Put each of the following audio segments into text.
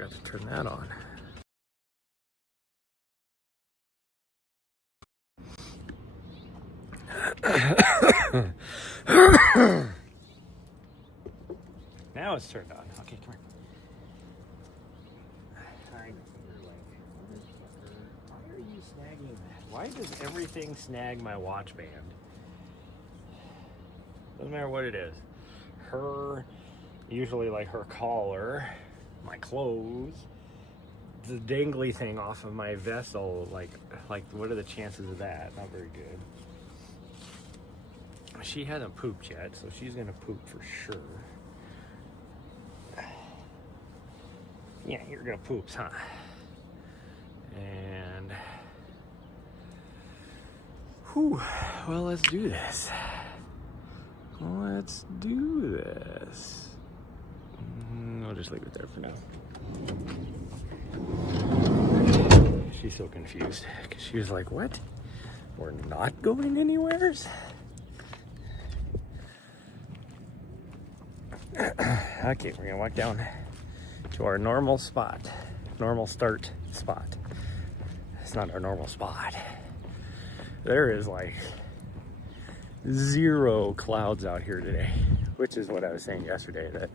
forgot to turn that on. Now it's turned on. Okay, come here. Why are you snagging that? Why does everything snag my watch band? Doesn't matter what it is. Usually like her collar, my clothes, the dangly thing off of my vessel, like what are the chances of that? Not very good. She hasn't pooped yet, so she's gonna poop for sure. Yeah, you're gonna poop, huh? And whew, well, let's do this. Let's do this. I'll just leave it there for now. She's so confused because she was like, what? We're not going anywheres? Okay, we're gonna walk down to our normal spot. Normal start spot. It's not our normal spot. There is like 0 clouds out here today, which is what I was saying yesterday, that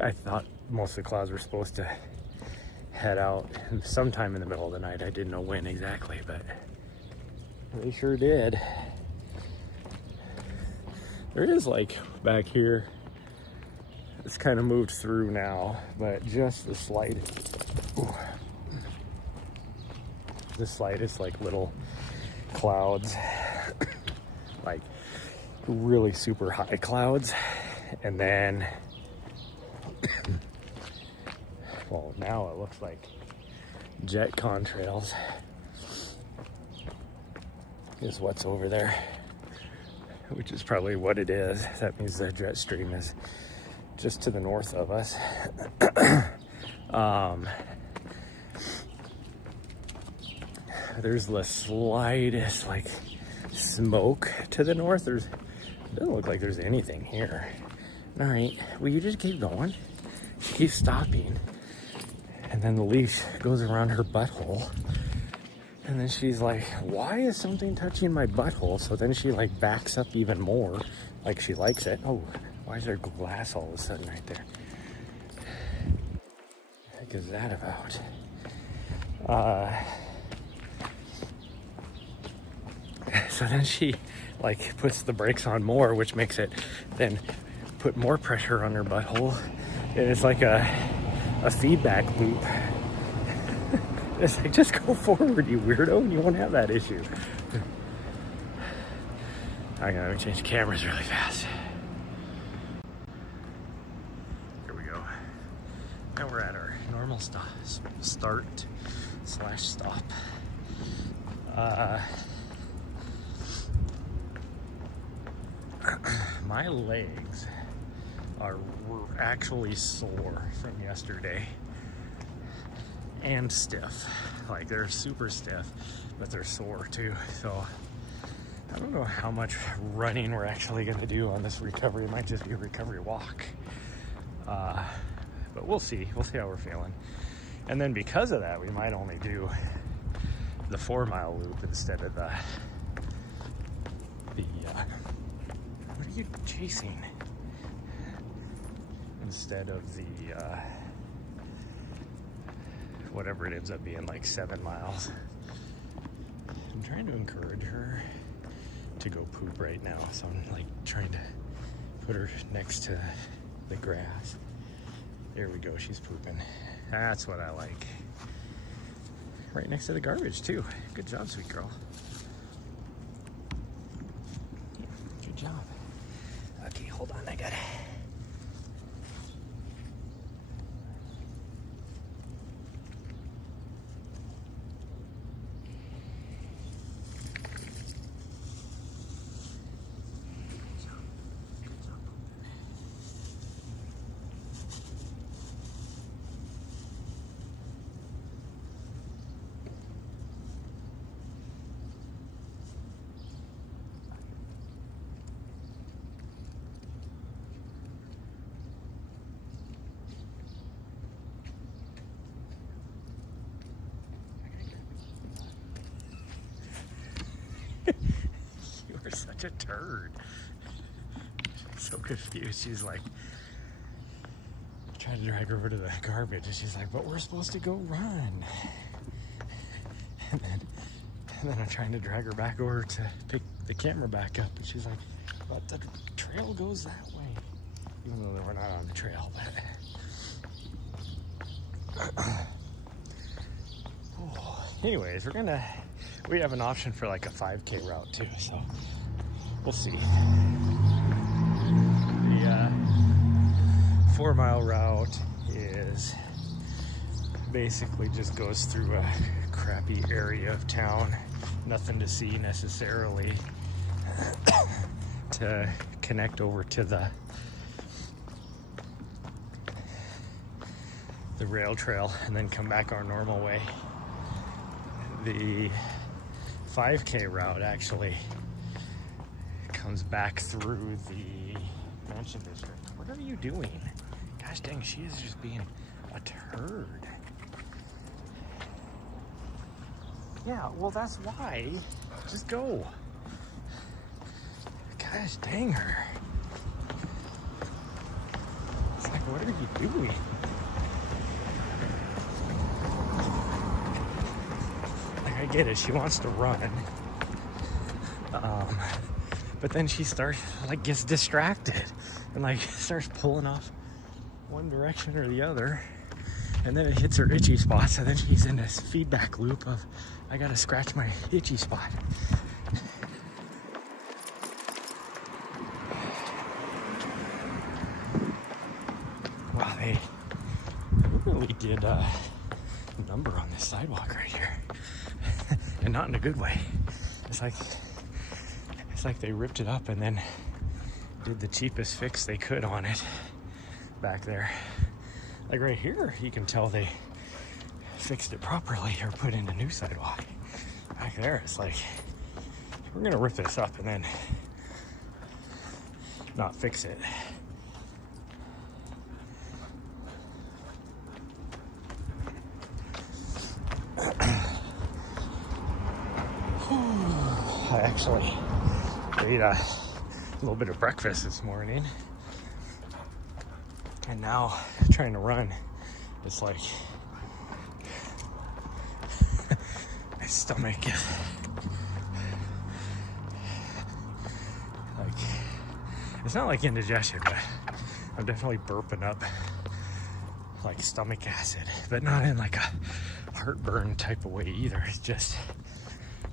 I thought most of the clouds were supposed to head out sometime in the middle of the night. I didn't know when exactly, but they sure did. There is like back here, it's kind of moved through now, but just the slightest, like little clouds, like really super high clouds, and then well, now it looks like jet contrails is what's over there, which is probably what it is. That means the jet stream is just to the north of us. There's the slightest like smoke to the north. It doesn't look like there's anything here. All right, will you just keep going? She keeps stopping, and then the leash goes around her butthole, and then she's like, why is something touching my butthole? So then she like backs up even more, like she likes it. Oh, why is there glass all of a sudden right there? What the heck is that about? So then she like puts the brakes on more, which makes it then put more pressure on her butthole. And it's like a feedback loop. It's like, just go forward, you weirdo, and you won't have that issue. I'm gonna change cameras really fast. Here we go. Now we're at our normal start/stop. My legs were actually sore from yesterday and stiff. Like, they're super stiff, but they're sore too. So I don't know how much running we're actually going to do on this recovery. It might just be a recovery walk, but we'll see how we're feeling. And then because of that, we might only do the 4-mile loop instead of the what are you chasing? Instead of the whatever it ends up being, like 7 miles. I'm trying to encourage her to go poop right now, so I'm like trying to put her next to the grass. There we go, she's pooping. That's what I like. Right next to the garbage too. Good job, sweet girl. Yeah, good job. Okay, hold on, I got it. such a turd. So confused. She's like, trying to drag her over to the garbage, and she's like, but we're supposed to go run. And then I'm trying to drag her back over to pick the camera back up, and she's like, but the trail goes that way. Even though we're not on the trail, but oh. Anyways, we have an option for like a 5K route too, so we'll see. The 4-mile route is basically just goes through a crappy area of town, nothing to see necessarily, to connect over to the rail trail and then come back our normal way. The 5K route actually comes back through the mansion district. What are you doing? Gosh dang, she is just being a turd. Yeah, well, that's why. Just go. Gosh dang her. It's like, what are you doing? Like, I get it. She wants to run. But then she gets distracted and like starts pulling off one direction or the other. And then it hits her itchy spots, and then she's in this feedback loop of, I gotta scratch my itchy spot. Wow, they really did a number on this sidewalk right here. And not in a good way. It's like they ripped it up and then did the cheapest fix they could on it back there. Like right here, you can tell they fixed it properly or put in a new sidewalk. Back there, it's like, we're gonna rip this up and then not fix it. I actually ate a little bit of breakfast this morning, and now trying to run, it's like my stomach is like, it's not like indigestion, but I'm definitely burping up like stomach acid, but not in like a heartburn type of way either. It's just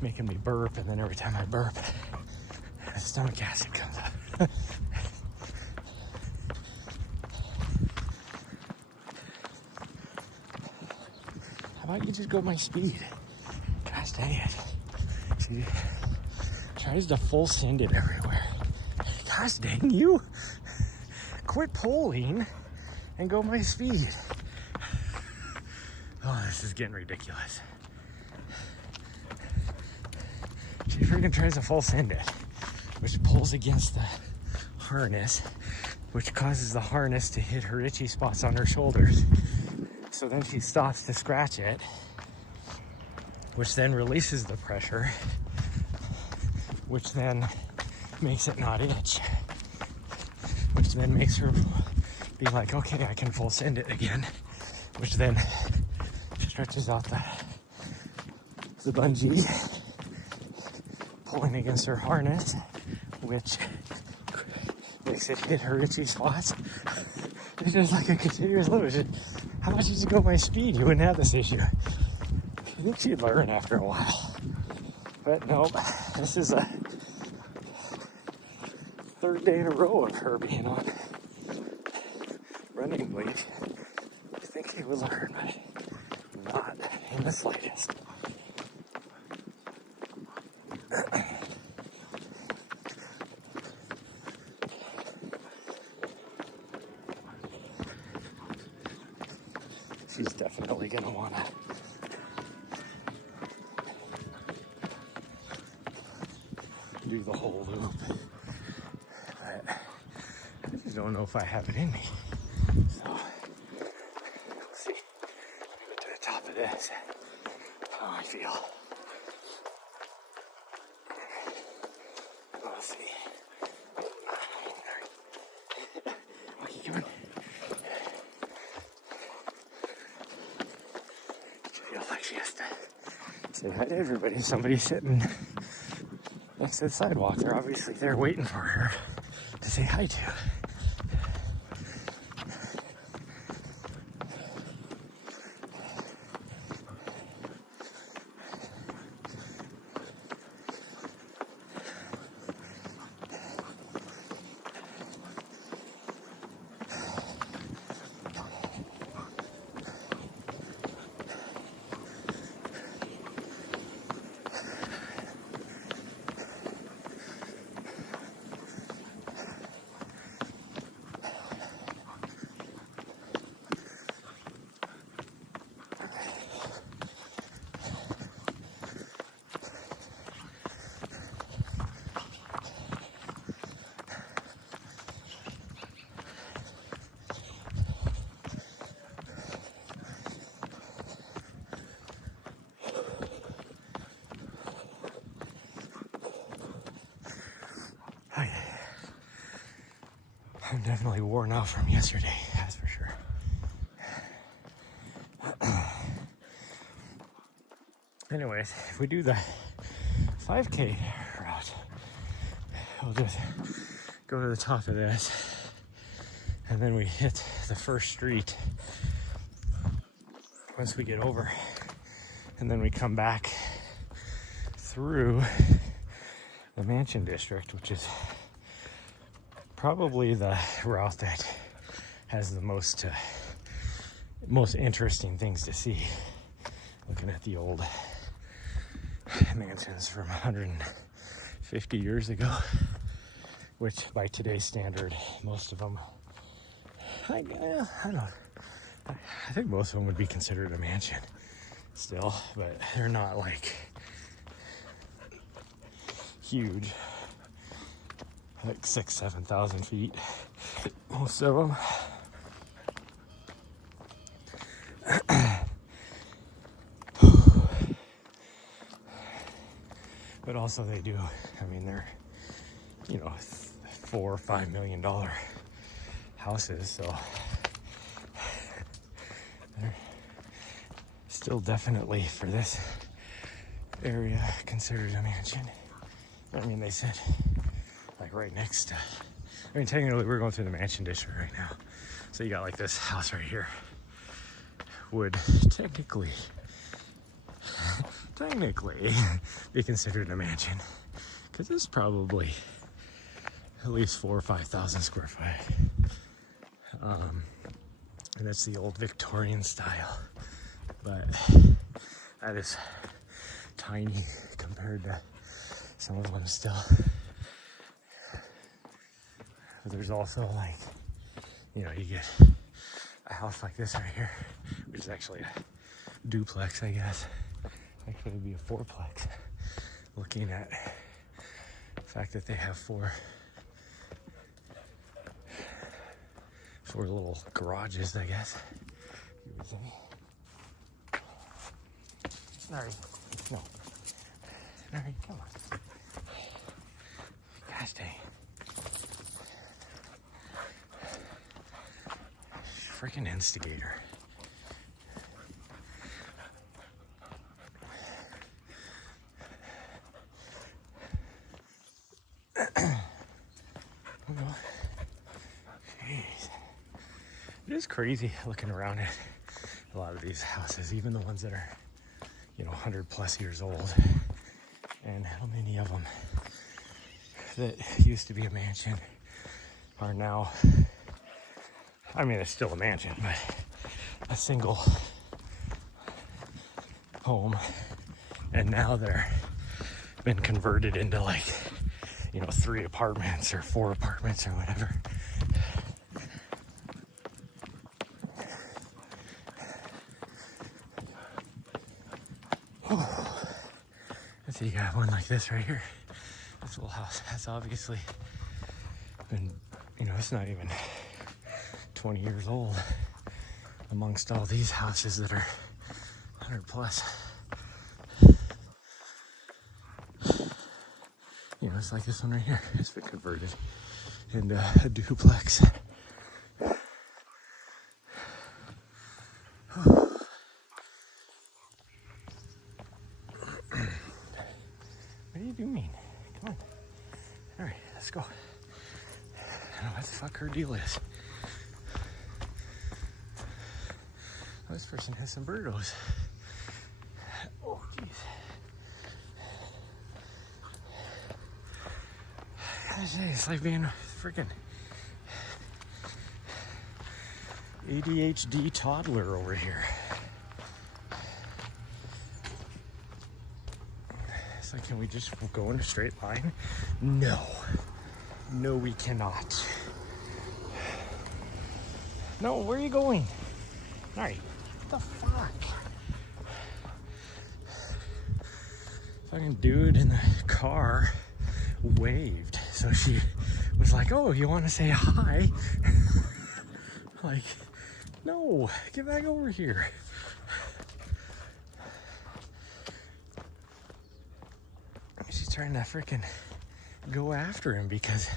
making me burp, and then every time I burp, stomach acid comes up. How about you just go my speed? Gosh dang it. She tries to full send it everywhere. Gosh dang you. Quit pulling and go my speed. Oh, this is getting ridiculous. She freaking tries to full send it, which pulls against the harness, which causes the harness to hit her itchy spots on her shoulders. So then she stops to scratch it, which then releases the pressure, which then makes it not itch, which then makes her be like, okay, I can full send it again, which then stretches out the bungee, pulling against her harness, which makes it hit her itchy spots. It's just like a continuous loop. How much did you go my speed? You wouldn't have this issue. I think she'd learn after a while. But nope, this is a third day in a row of her being on running bleed. I think she would learn, but not in the slightest. She's definitely gonna wanna do the whole loop, but I just don't know if I have it in me. So we'll see. Get to the top of this, how I feel. We'll see. Say hi to everybody. Somebody's sitting next to the sidewalk. They're obviously there waiting for her to say hi to. I'm definitely worn out from yesterday, that's for sure. Anyways, if we do the 5K route, we'll just go to the top of this, and then we hit the first street once we get over, and then we come back through the Mansion District, which is probably the route that has the most interesting things to see. Looking at the old mansions from 150 years ago, which by today's standard, most of them, I think most of them would be considered a mansion still, but they're not like huge. Like 6,000-7,000 feet, most of them. But also they do, I mean, they're, $4 or $5 million houses, so they're still definitely, for this area, considered a mansion. I mean, they said like right next to, technically we're going through the Mansion District right now, so you got like this house right here would technically be considered a mansion, because it's probably at least 4,000 or 5,000 square foot, and it's the old Victorian style, but that is tiny compared to some of them still. But there's also like, you get a house like this right here, which is actually a duplex, I guess. Actually, it'd be a fourplex. Looking at the fact that they have four little garages, I guess. Nahri, no. Nahri, come on. Gosh dang. Freaking instigator. Jeez. It is crazy looking around at a lot of these houses, even the ones that are, 100 plus years old, and how many of them that used to be a mansion are now, it's still a mansion, but a single home, and now they're been converted into like, 3 apartments or 4 apartments or whatever. Let's see, you got one like this right here. This little house has obviously been, it's not even 20 years old amongst all these houses that are 100 plus. It's like this one right here. It's been converted into a duplex. what the fuck her deal is. Oh, this person has some burritos. Oh, jeez. It's like being a freaking ADHD toddler over here. It's like, can we just go in a straight line? No. No, we cannot. No, where are you going? Alright, what the fuck? Fucking dude in the car waved. So she was like, oh, you want to say hi? Like, no, get back over here. She's trying to freaking go after him because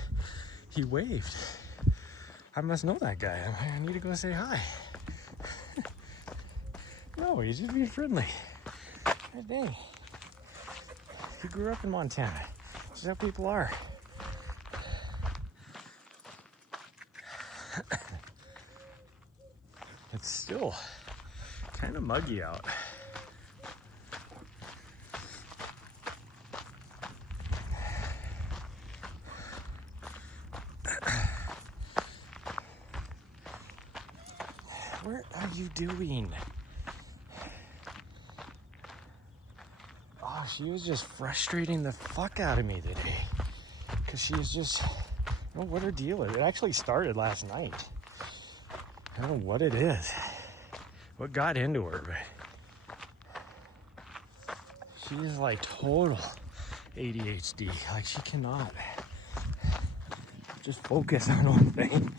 he waved. I must know that guy. I need to go say hi. No, he's just being friendly. God dang. He grew up in Montana. That's how people are. It's still kind of muggy out. What are you doing? Oh, she was just frustrating the fuck out of me today. Because she is just, I don't know what her deal is. It actually started last night. I don't know what it is. What got into her, but she is like total ADHD. Like she cannot just focus on one thing.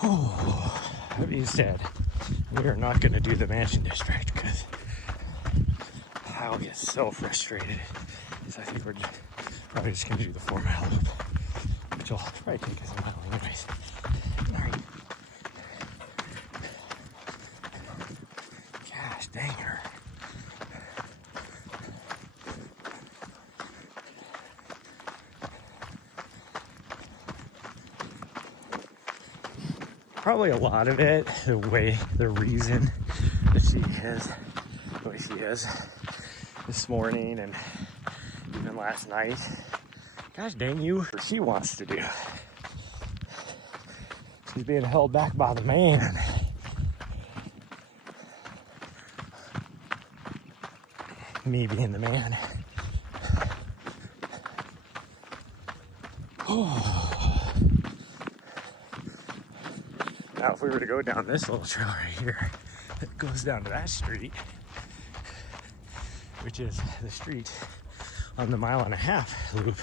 Oh, that being said, we are not going to do the Mansion District because I'll get so frustrated. So I think we're probably just going to do the 4 mile loop, which will probably take us a mile anyways. Alright. Gosh dang her. Probably a lot of it, the reason that she is the way she is this morning and even last night. Gosh dang you, what she wants to do. She's being held back by the man. Me being the man. Oh. Now, if we were to go down this little trail right here, it goes down to that street, which is the street on the 1.5 mile loop,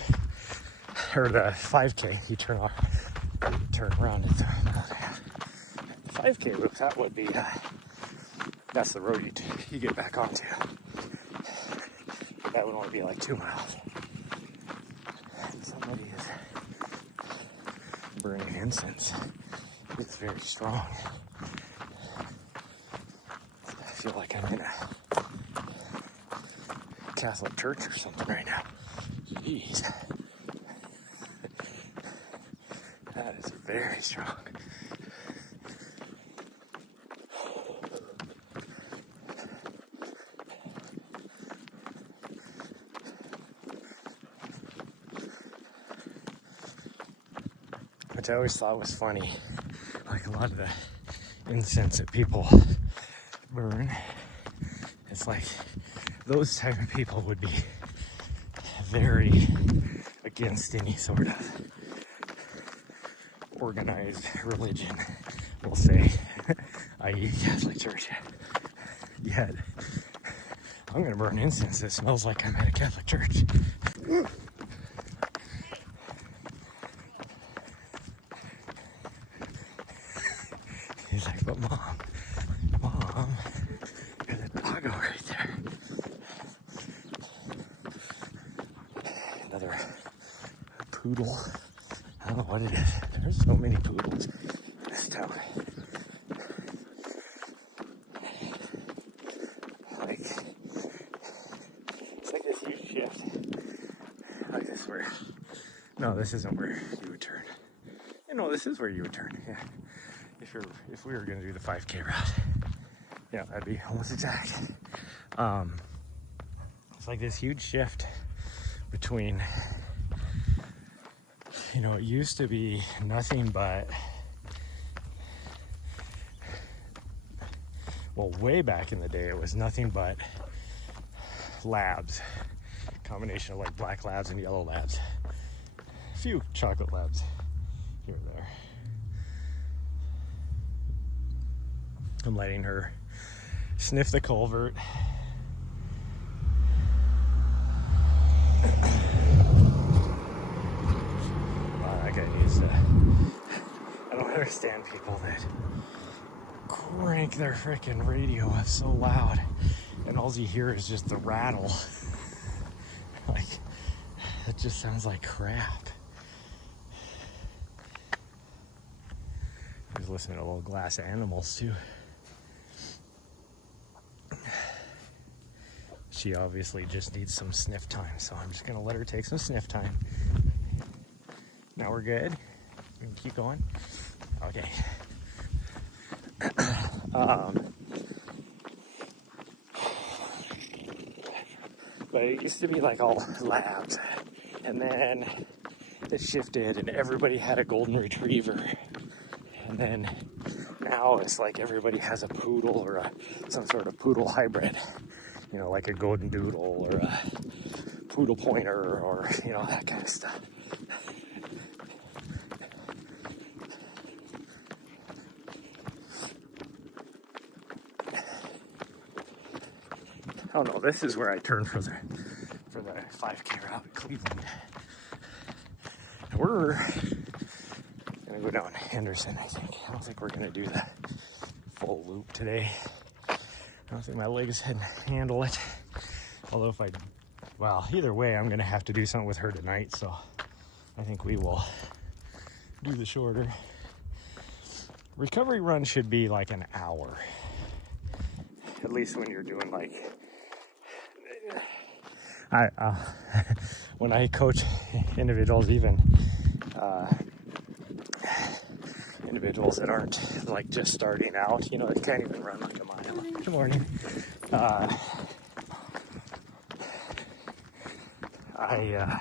or the 5K. You turn around at the 5K loop. That would be, that's the road you get back onto. That would only be like 2 miles. Somebody is burning incense. It's very strong. I feel like I'm in a Catholic church or something right now. Jeez. That is very strong. Which I always thought was funny. Like a lot of the incense that people burn, it's like those type of people would be very against any sort of organized religion, we'll say, i.e. Catholic Church. Yet, I'm gonna burn incense that smells like I'm at a Catholic church. He's like, but Mom, there's a doggo right there. Another poodle. I don't know what it is. There's so many poodles in this town. Like, where, no, this isn't where you would turn. No, this is where you would turn, yeah. If we were gonna do the 5K route. Yeah, that'd be almost exact. It's like this huge shift between, you know, it used to be nothing but, well, way back in the day, it was nothing but labs. Combination of like black labs and yellow labs. A few chocolate labs here or there. I'm letting her sniff the culvert. Wow, that guy needs to. I don't understand people that crank their freaking radio up so loud and all you hear is just the rattle. Like, it just sounds like crap. I was listening to Little Glass Animals too. She obviously just needs some sniff time, so I'm just gonna let her take some sniff time. Now we're good. We can keep going. Okay. But it used to be like all labs, and then it shifted, and everybody had a golden retriever, and then now it's like everybody has a poodle or some sort of poodle hybrid. You know, like a golden doodle or a poodle pointer or, you know, that kind of stuff. Oh no, this is where I turned for the 5K route in Cleveland. And we're gonna go down Henderson, I think. I don't think we're gonna do the full loop today. I don't think my legs can handle it. Although well, either way, I'm gonna have to do something with her tonight, so I think we will do the shorter. Recovery run should be like an hour. At least when you're doing like, when I coach individuals, even individuals that aren't like just starting out, you know, they can't even run like a mile. Good morning. I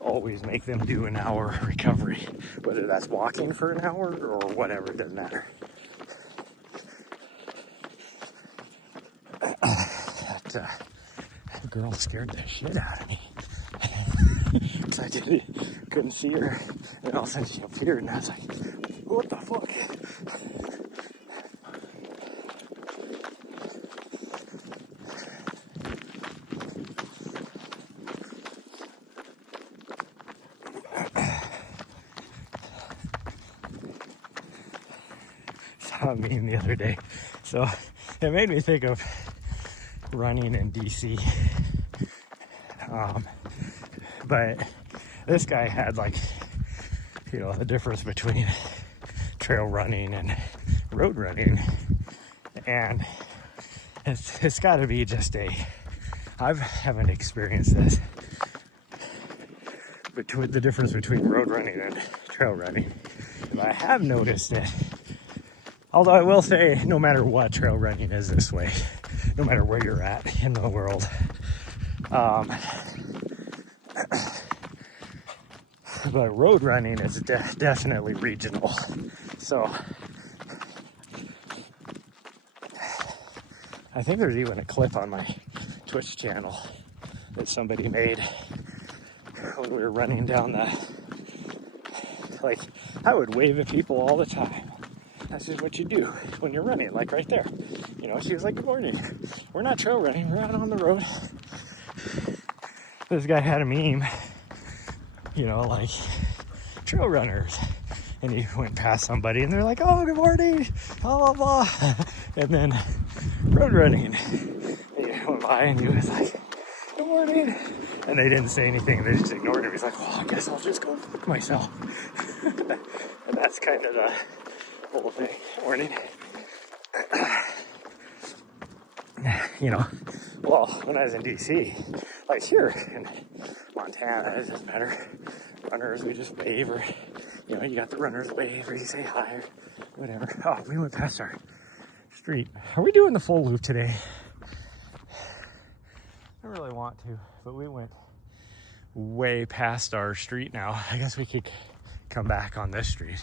always make them do an hour recovery, whether that's walking for an hour or whatever, it doesn't matter. That girl scared the shit out of me. So I couldn't see her, and all of a sudden she appeared, and I was like, what the fuck? Saw a meme the other day, so it made me think of running in DC. But this guy had like, you know, the difference between trail running and road running, and it's got to be just I haven't experienced this, between the difference between road running and trail running, but I have noticed it. Although I will say, no matter what, trail running is this way, no matter where you're at in the world. But road running is definitely regional. So I think there's even a clip on my Twitch channel that somebody made when we were running down like, I would wave at people all the time. That's just what you do when you're running, like right there. You know, she was like, good morning. We're not trail running, we're out on the road. This guy had a meme, you know, like trail runners. And he went past somebody and they're like, oh, good morning, blah, blah, blah. And then road running. And he went by and he was like, good morning. And they didn't say anything, they just ignored him. He's like, well, I guess I'll just go fuck myself. And that's kind of the whole thing. Morning. You know, Well, when I was in DC, like here in Montana, it's just better. Runners, we just wave, or, you know, you got the runners wave, or you say hi, or whatever. Oh, we went past our street. Are we doing the full loop today? I don't really want to, but we went way past our street now. I guess we could come back on this street.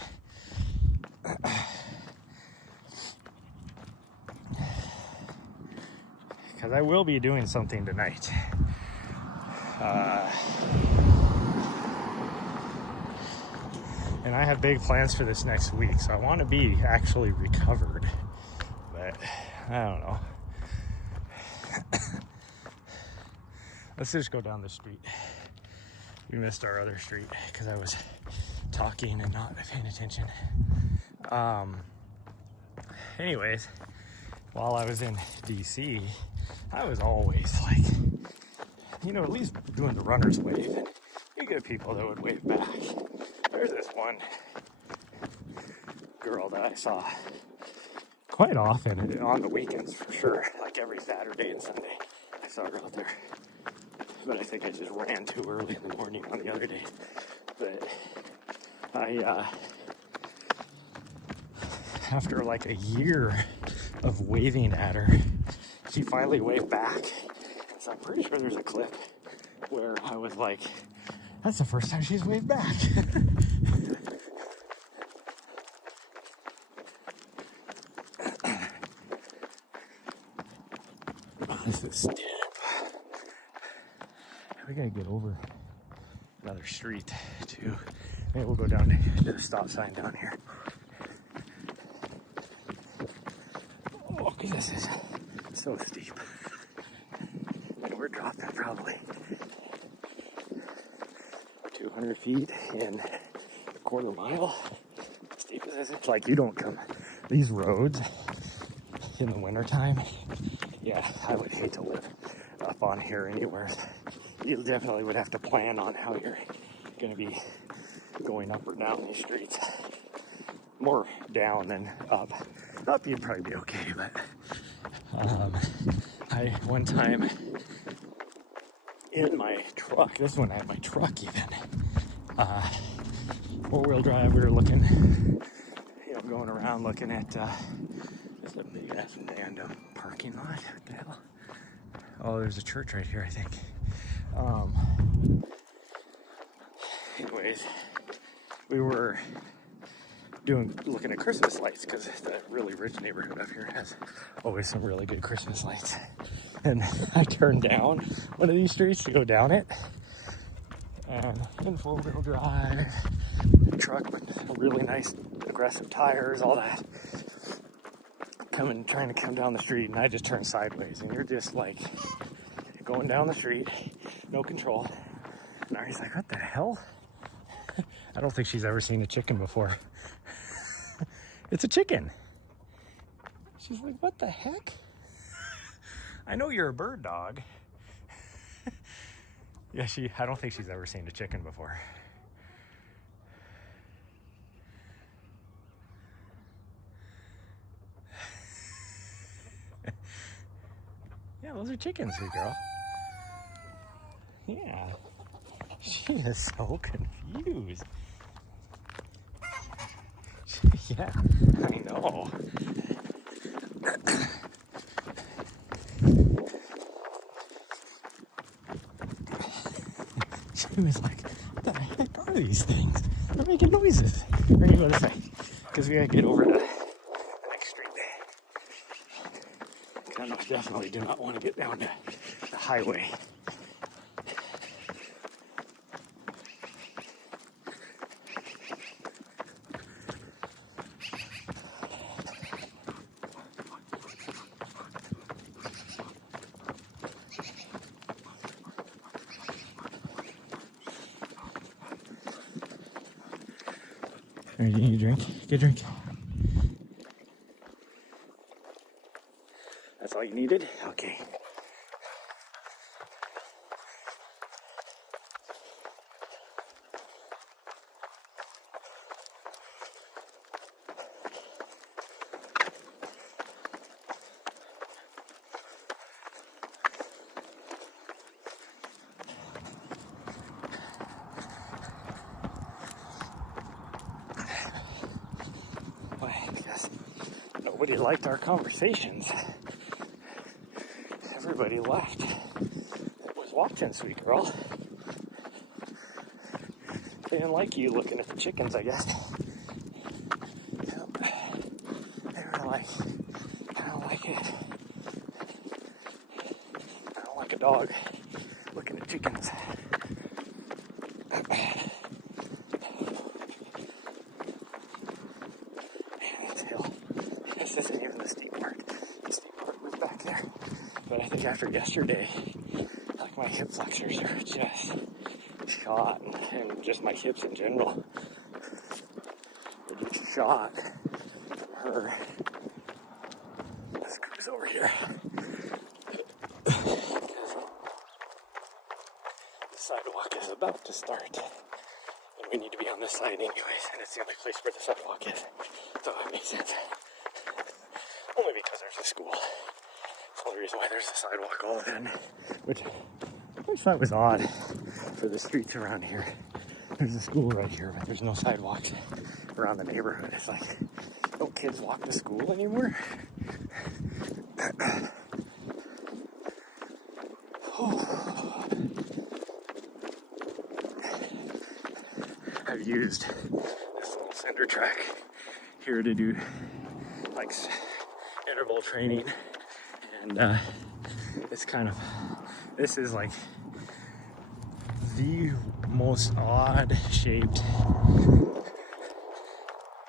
Because I will be doing something tonight. And I have big plans for this next week, so I want to be actually recovered. But I don't know. Let's just go down the street. We missed our other street because I was talking and not paying attention. Anyways, while I was in DC, I was always like, you know, at least doing the runner's wave. And you get people that would wave back. There's this one girl that I saw quite often on the weekends for sure, like every Saturday and Sunday. I saw her out there. But I think I just ran too early in the morning on the other day. But after like a year of waving at her, she finally waved back. So I'm pretty sure there's a clip where I was like, that's the first time she's waved back. Oh, this is stiff. We gotta get over another street too. Maybe we'll go down to the stop sign down here. Oh, this is so steep. And we're dropping probably 200 feet in a quarter mile. Steep as this, it's like you don't come these roads in the wintertime. Yeah, I would hate to live up on here anywhere. You definitely would have to plan on how you're going to be going up or down these streets. More down than up. Up you'd probably be okay, but I one time in my truck, this one I had my truck even, four-wheel drive, we were looking, you know, going around looking at this is a big ass random parking lot. What the hell? Oh, there's a church right here, I think. Anyways, we were looking at Christmas lights because the really rich neighborhood up here has always some really good Christmas lights. And I turned down one of these streets to go down it, and in four-wheel drive, truck with really nice aggressive tires, all that, trying to come down the street, and I just turned sideways, and you're just like going down the street, no control. Nahri's like, what the hell? I don't think she's ever seen a chicken before. It's a chicken. She's like, what the heck? I know you're a bird dog. Yeah, I don't think she's ever seen a chicken before. Yeah, those are chickens, sweet girl. Yeah. She is so confused. Yeah, I know. She was like, what the heck are these things? They're making noises. We're gonna go this way, because we gotta get over to the next street. I definitely do not want to get down to the highway. Are you getting a drink? Get a drink. That's all you needed? Okay. nobody liked our conversations. Everybody left. It was watching, sweet girl. They didn't like you looking at the chickens, I guess. They were like, I don't like it. I don't like a dog looking at chickens. This isn't even the steep part. The steep part was back there. But I think after yesterday, like my hip flexors are just shot, and just my hips in general are just shot from her. Let's cruise over here. The sidewalk is about to start. And we need to be on this side anyways, and it's the only place where the sidewalk is. So that makes sense. Only because there's a school. That's the only reason why there's a sidewalk all in. Which I always thought was odd for the streets around here. There's a school right here, but there's no sidewalks around the neighborhood. It's like, don't kids walk to school anymore? I've used this little cinder track here to do like interval training, and it's kind of, this is like the most odd shaped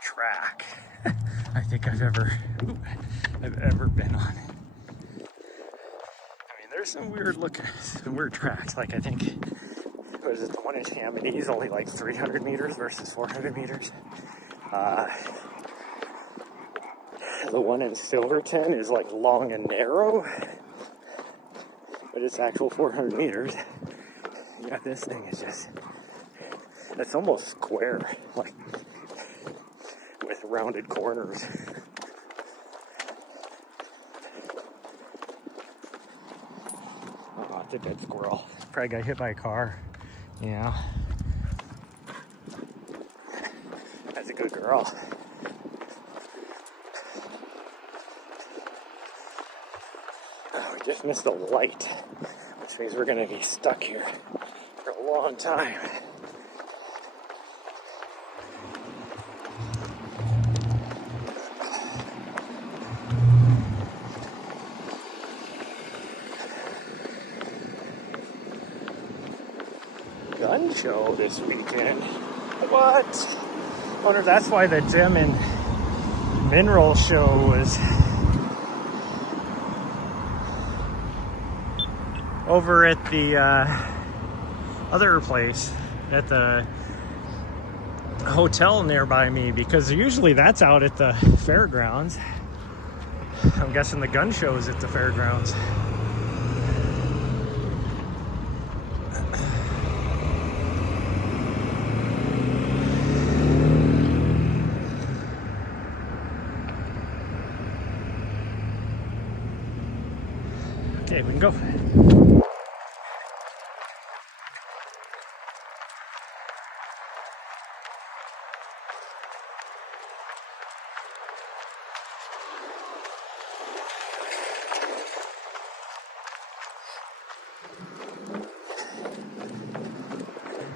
track I think I've ever been on. I mean, there's some weird tracks. Like, I think, what is it, the one in Chamonix is only like 300 meters versus 400 meters. The one in Silverton is like long and narrow, but it's actual 400 meters. Yeah, this thing is just, it's almost square, like with rounded corners. Oh, it's a dead squirrel. Probably got hit by a car. Yeah. That's a good girl. Oh, we just missed a light, which means we're going to be stuck here for a long time. Gun show this weekend. What? I wonder if that's why the gem and mineral show was over at the other place, at the hotel nearby me, because usually that's out at the fairgrounds. I'm guessing the gun show is at the fairgrounds. Okay, we can go.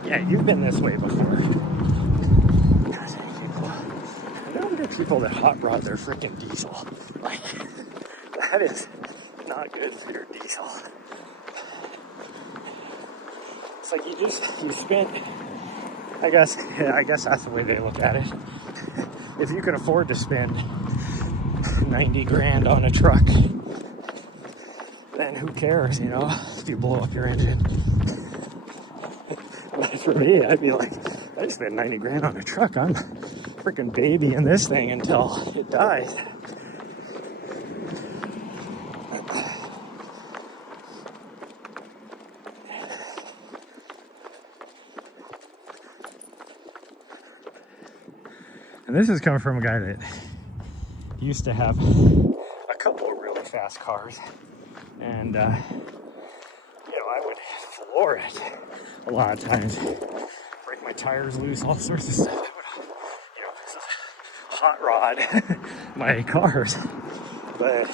Yeah, you've been this way before. God, I know there are people that hot rod their freaking diesel. Like, that is not good for your diesel. It's like you spent, I guess that's the way they look at it. If you can afford to spend 90 grand on a truck, then who cares, you know, if you blow up your engine. But for me, I'd be like, I spent 90 grand on a truck. I'm freaking babying this thing until it dies. And this is coming from a guy that used to have a couple of really fast cars. And, I would floor it a lot of times. Break my tires loose, all sorts of stuff. I would, hot rod my cars, but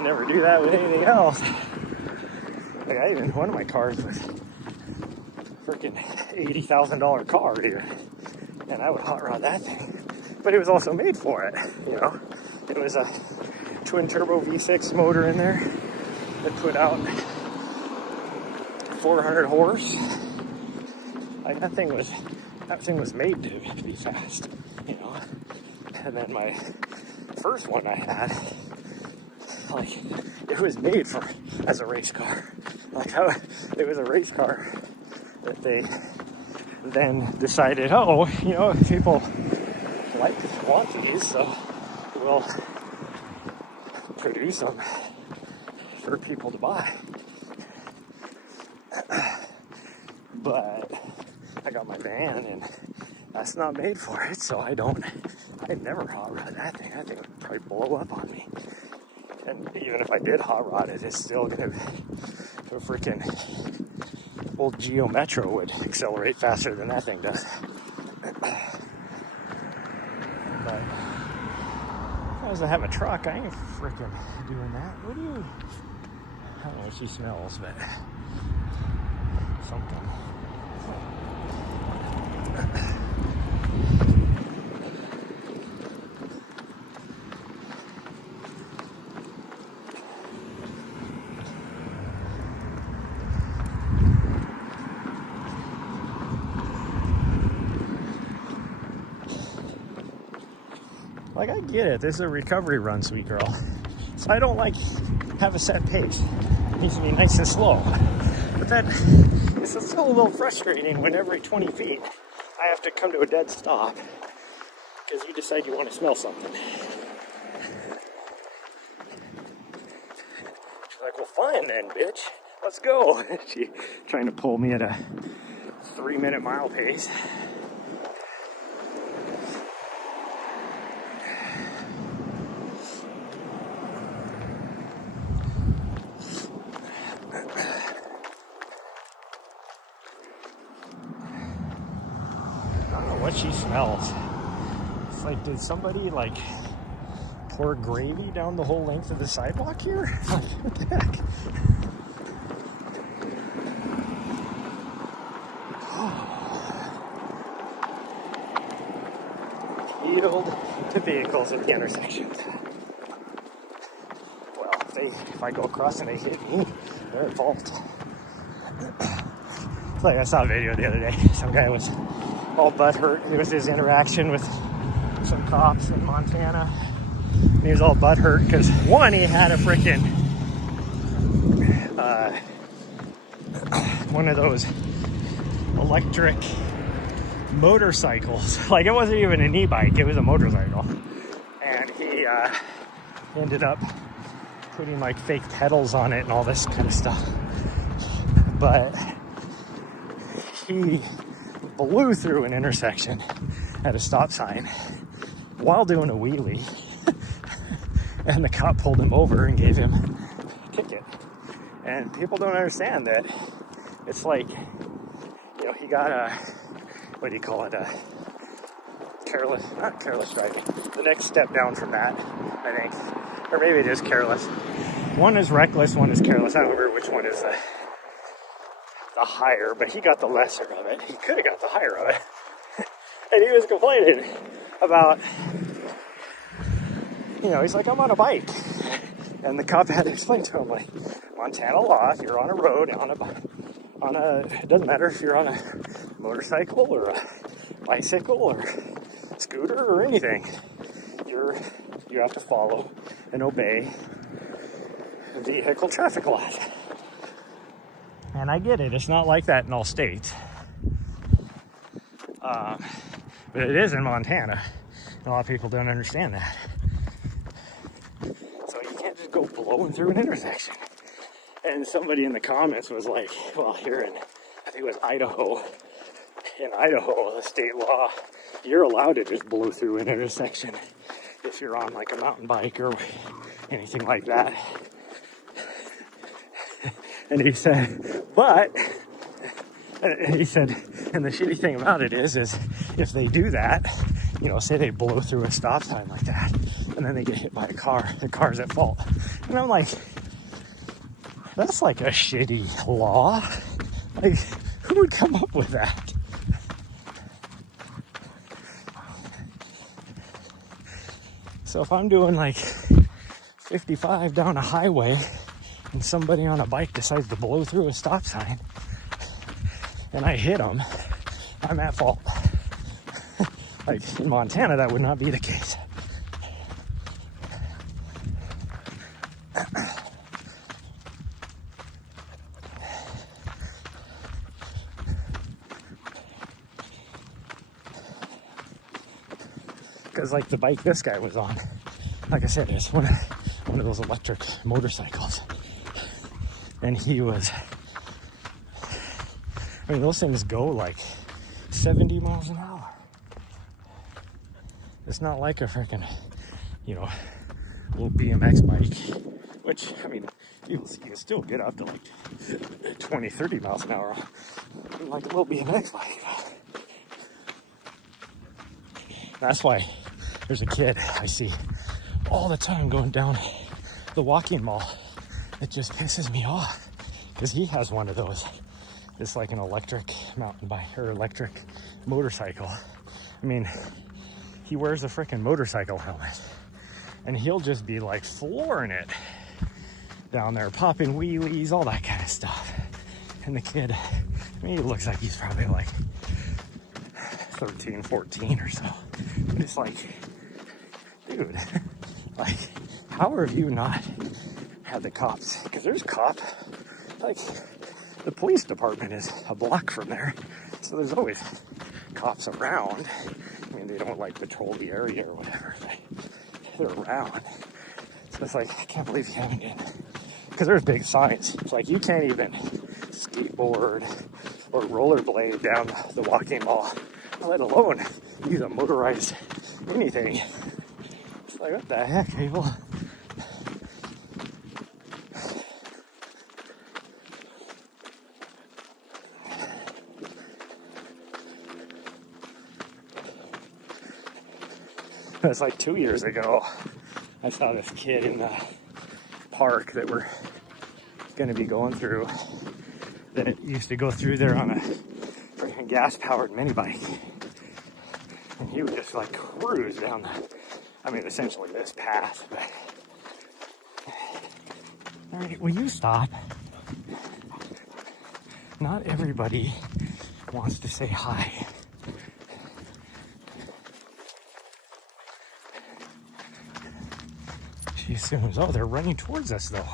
never do that with anything else. Like one of my cars was freaking $80,000 car here, and I would hot rod that thing. But it was also made for it, you know. It was a twin turbo V6 motor in there that put out 400 horse. Like that thing was made to be fast, you know. And then my first one I had, like, it was made as a race car. Like, it was a race car that they then decided, oh, you know, people want these, so we'll produce them for people to buy. But I got my van, and that's not made for it, so I'd never hot rod that thing. That thing would probably blow up on me. And even if I did hot rod it, it's still gonna, a freaking old Geo Metro would accelerate faster than that thing does. But if I was to have a truck, I ain't freaking doing that. I don't know what she smells, but something. Like, I get it. This is a recovery run, sweet girl. So I don't have a set pace. It needs to be nice and slow. But that it's still a little frustrating when every 20 feet I have to come to a dead stop because you decide you want to smell something. She's like, well, fine then, bitch. Let's go. She trying to pull me at a 3-minute mile pace. What she smells. It's like, did somebody pour gravy down the whole length of the sidewalk here? What the heck? Yield to vehicles at the intersection. Well, if I go across and they hit me, they're at fault. It's like I saw a video the other day. Some guy was all butthurt. It was his interaction with some cops in Montana. And he was all butthurt because, one, he had a freaking one of those electric motorcycles. Like, it wasn't even an e-bike, it was a motorcycle. And he ended up putting fake pedals on it and all this kind of stuff. But he blew through an intersection at a stop sign while doing a wheelie, and the cop pulled him over and gave him a ticket. And people don't understand that it's like, you know, he got what do you call it, not careless driving, the next step down from that, I think, or maybe it is careless. One is reckless, one is careless. I don't remember which one is the higher, but he got the lesser of it. He could have got the higher of it. And he was complaining about, you know, he's like, I'm on a bike. And the cop had to explain to him, Montana law, if you're on a road, it doesn't matter if you're on a motorcycle or a bicycle or scooter or anything, you have to follow and obey vehicle traffic laws. And I get it, it's not like that in all states. But it is in Montana. A lot of people don't understand that. So you can't just go blowing through an intersection. And somebody in the comments was like, well, here in, I think it was Idaho. In Idaho, the state law, you're allowed to just blow through an intersection if you're on a mountain bike or anything like that. And he said, and the shitty thing about it is if they do that, you know, say they blow through a stop sign like that, and then they get hit by a car, the car's at fault. And I'm like, that's like a shitty law. Like, who would come up with that? So if I'm doing like 55 down a highway and somebody on a bike decides to blow through a stop sign and I hit them, I'm at fault. Like in Montana, that would not be the case. Because like the bike this guy was on, like I said, it's one of those electric motorcycles. And he was, I mean, those things go like 70 miles an hour. It's not like a freaking, you know, little BMX bike, which, I mean, you can still get up to like 20, 30 miles an hour, like a little BMX bike. That's why there's a kid I see all the time going down the walking mall. It just pisses me off because he has one of those. It's like an electric mountain bike or electric motorcycle. I mean, he wears a freaking motorcycle helmet and he'll just be like flooring it down there, popping wheelies, all that kind of stuff. And the kid, I mean, he looks like he's probably like 13, 14 or so. But it's like, dude, like, how have you not had the cops? Because there's cop, like, the police department is a block from there. So there's always cops around. I mean, they don't like patrol the area or whatever, but they're around. So it's like, I can't believe you haven't been. Because there's big signs. It's like, you can't even skateboard or rollerblade down the walking mall, let alone use a motorized anything. It's like, what the heck, people? It's like 2 years ago, I saw this kid in the park that we're going to be going through that used to go through there on a freaking gas-powered mini bike. And he would just like cruise down the, I mean, essentially this path, but... All right, will you stop? Not everybody wants to say hi. She assumes, oh, they're running towards us though.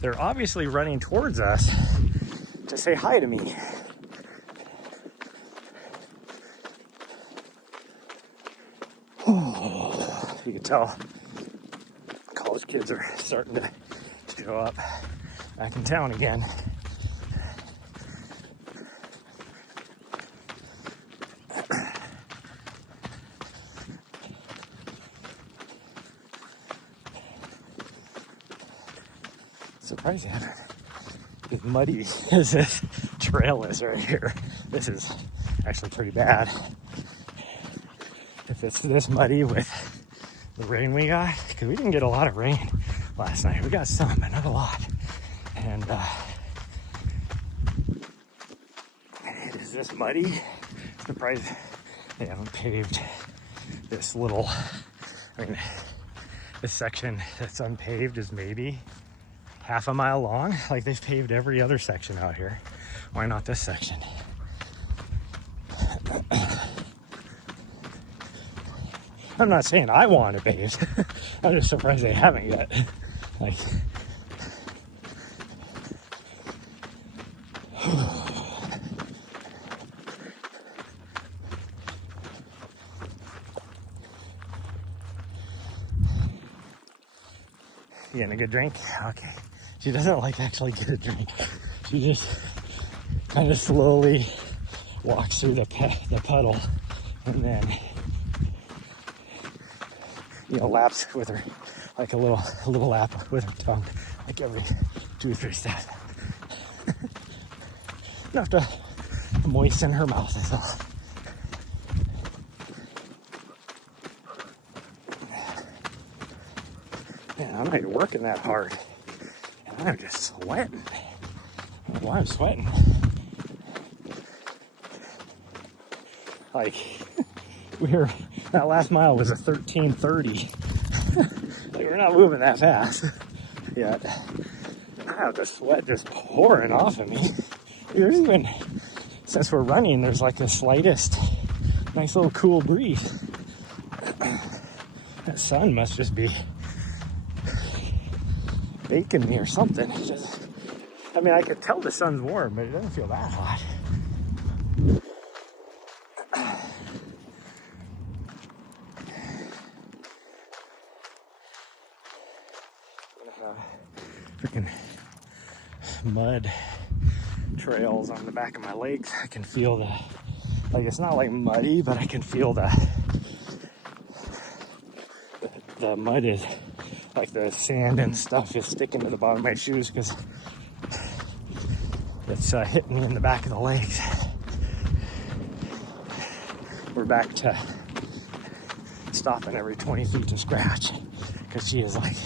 They're obviously running towards us to say hi to me. Oh, you can tell college kids are starting to show up back in town again. Surprised you haven't. As muddy as this trail is right here, this is actually pretty bad. If it's this muddy with the rain we got, because we didn't get a lot of rain last night. We got some, but not a lot. And it is this muddy. Surprised they haven't paved this little, I mean, this section that's unpaved is maybe half a mile long. Like, they've paved every other section out here. Why not this section? I'm not saying I want it paved. I'm just surprised they haven't yet. Like, you getting a good drink? Okay. She doesn't like actually get a drink. She just kind of slowly walks through the puddle and then, you know, laps with her, like a little lap with her tongue, like every 2 or 3 steps. Enough to moisten her mouth, is all. Man, I'm not even working that hard. And I'm just sweating. I don't know why I'm sweating. Like, that last mile was a 13:30. Like, we're not moving that fast yet. I have the sweat just pouring off of me. There's even, since we're running, there's like the slightest nice little cool breeze. That sun must just be baking me or something. I mean, I could tell the sun's warm, but it doesn't feel that hot. Freaking mud trails on the back of my legs. I can feel like it's not like muddy, but I can feel the mud is like the sand and stuff is sticking to the bottom of my shoes because it's hitting me in the back of the legs. We're back to stopping every 20 feet to scratch because she is like,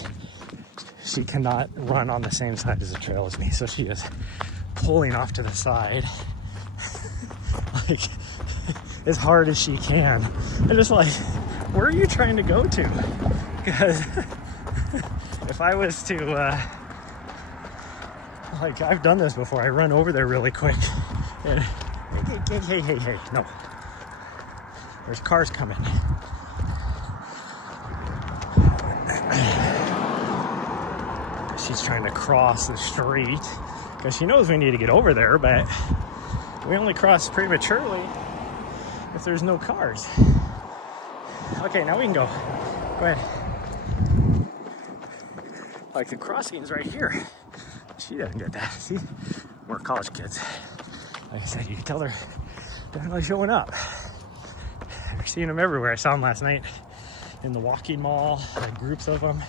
she cannot run on the same side as the trail as me, so she is pulling off to the side like as hard as she can. I'm just like, where are you trying to go to? Because if I was to like, I've done this before, I run over there really quick and hey, no, there's cars coming. She's trying to cross the street because she knows we need to get over there, but we only cross prematurely if there's no cars. Okay, now we can go. Go ahead. Like, the crossing's right here. She doesn't get that. See, we're college kids. Like I said, you can tell they're definitely showing up. We're seeing them everywhere. I saw them last night in the walking mall, like groups of them.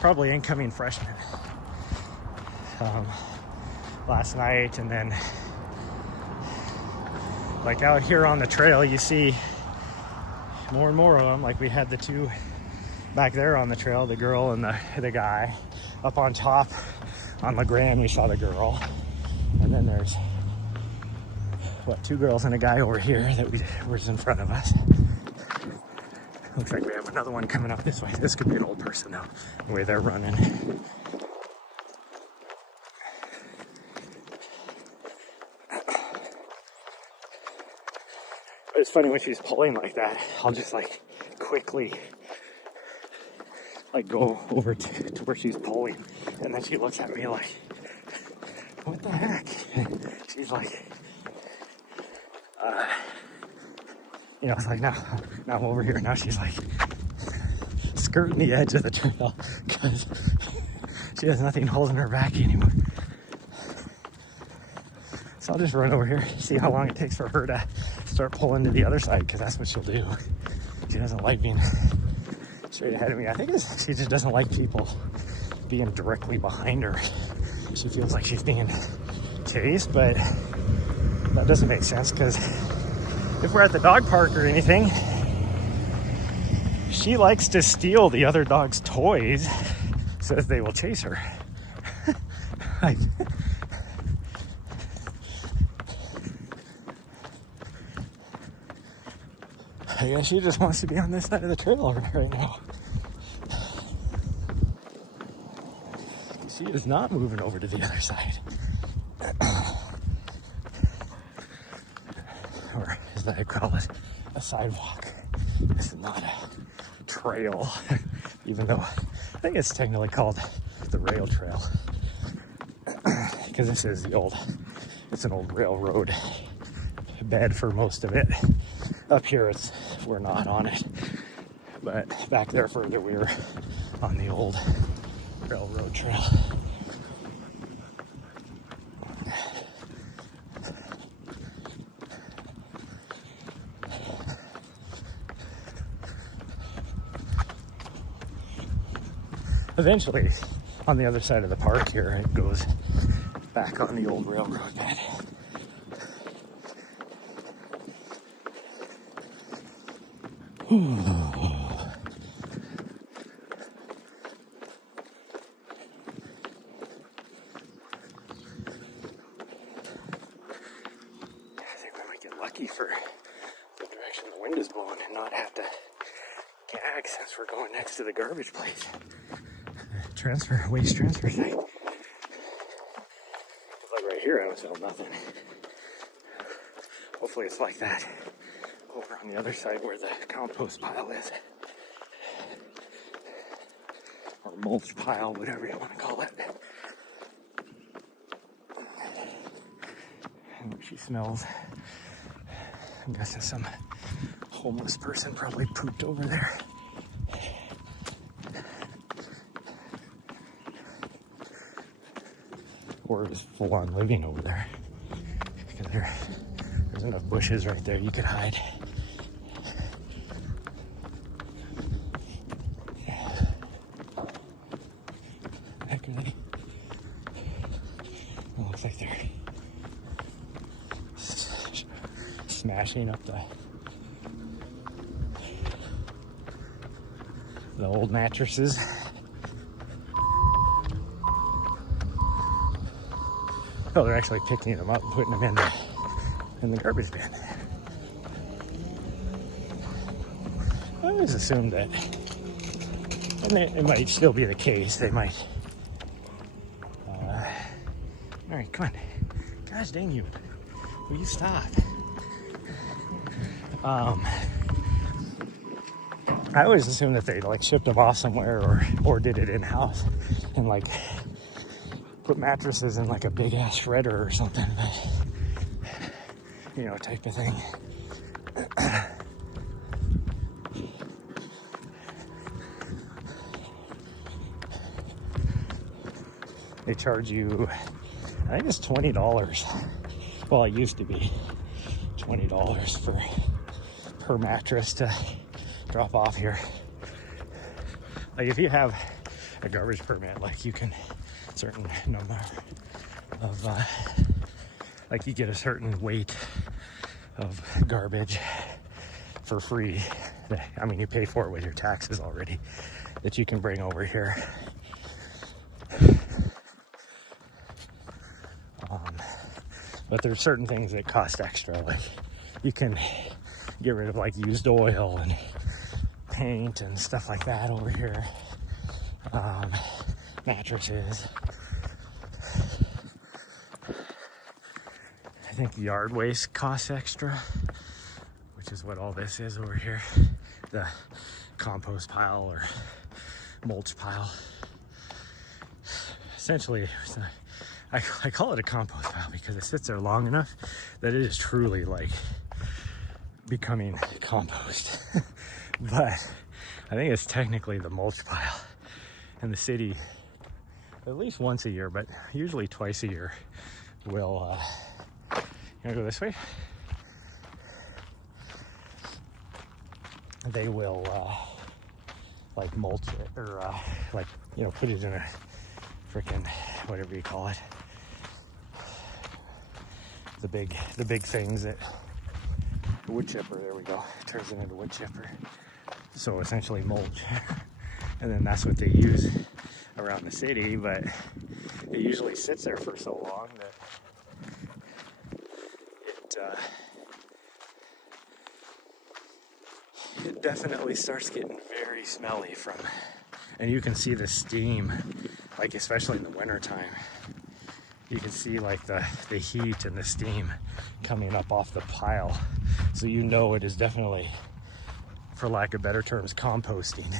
Probably incoming freshmen. Last night, and then like out here on the trail, you see more and more of them. Like, we had the two back there on the trail, the girl and the guy. Up on top on LeGrand, we saw the girl, and then there's two girls and a guy over here that was in front of us. Looks like we have another one coming up this way. This could be an old person now, the way they're running. But it's funny when she's pulling like that, I'll just like quickly like go over to where she's pulling, and then she looks at me like, what the heck? She's like, it's like, now I'm over here. Now she's like skirting the edge of the trail because she has nothing holding her back anymore. So I'll just run over here, see how long it takes for her to start pulling to the other side, because that's what she'll do. She doesn't like being straight ahead of me. I think she just doesn't like people being directly behind her. She feels like she's being chased, but that doesn't make sense, because if we're at the dog park or anything, she likes to steal the other dog's toys so that they will chase her. Like, I guess she just wants to be on this side of the trail right now. She is not moving over to the other side. Or as I call it, a sidewalk. This is not a trail, even though I think it's technically called the rail trail. Because this is it's an old railroad bed for most of it. Up here, we're not on it, but back there further, we were on the old railroad trail. Eventually, on the other side of the park here, it goes back on the old railroad bed. lucky for the direction the wind is blowing and not have to gag since we're going next to the garbage place. Waste transfer site. Like right here, I don't smell nothing. Hopefully it's like that over on the other side where the compost pile is. Or mulch pile, whatever you want to call it. And she smells. I'm guessing some homeless person probably pooped over there. Or was full on living over there. Because there's enough bushes right there you could hide. Heck are they? It looks like they're smashing up the old mattresses. Oh, they're actually picking them up and putting them in the garbage bin. I always assumed that, and it might still be the case, they might. All right, come on. Gosh dang you. Will you stop? I always assumed that they like shipped them off somewhere or did it in-house and like put mattresses in like a big ass shredder or something, but, you know, type of thing. They charge you, I think it's $20. Well, it used to be $20 per mattress to drop off here. Like if you have a garbage permit, like you can certain number of like you get a certain weight of garbage for free. I mean, you pay for it with your taxes already, that you can bring over here. But there's certain things that cost extra, like you can get rid of like used oil and paint and stuff like that over here. Mattresses. I think yard waste costs extra, which is what all this is over here. The compost pile or mulch pile. Essentially, I call it a compost pile because it sits there long enough that it is truly like becoming compost. But I think it's technically the mulch pile. And the city, at least once a year, but usually twice a year, will, you wanna go this way? They will, like mulch it, or, like, you know, put it in a frickin', whatever you call it. The big things that, the wood chipper, there we go, turns it into wood chipper. So essentially mulch. And then that's what they use around the city, but it usually sits there for so long that it definitely starts getting very smelly from, and you can see the steam, like especially in the wintertime. You can see like the heat and the steam coming up off the pile. So you know it is definitely, for lack of better terms, composting.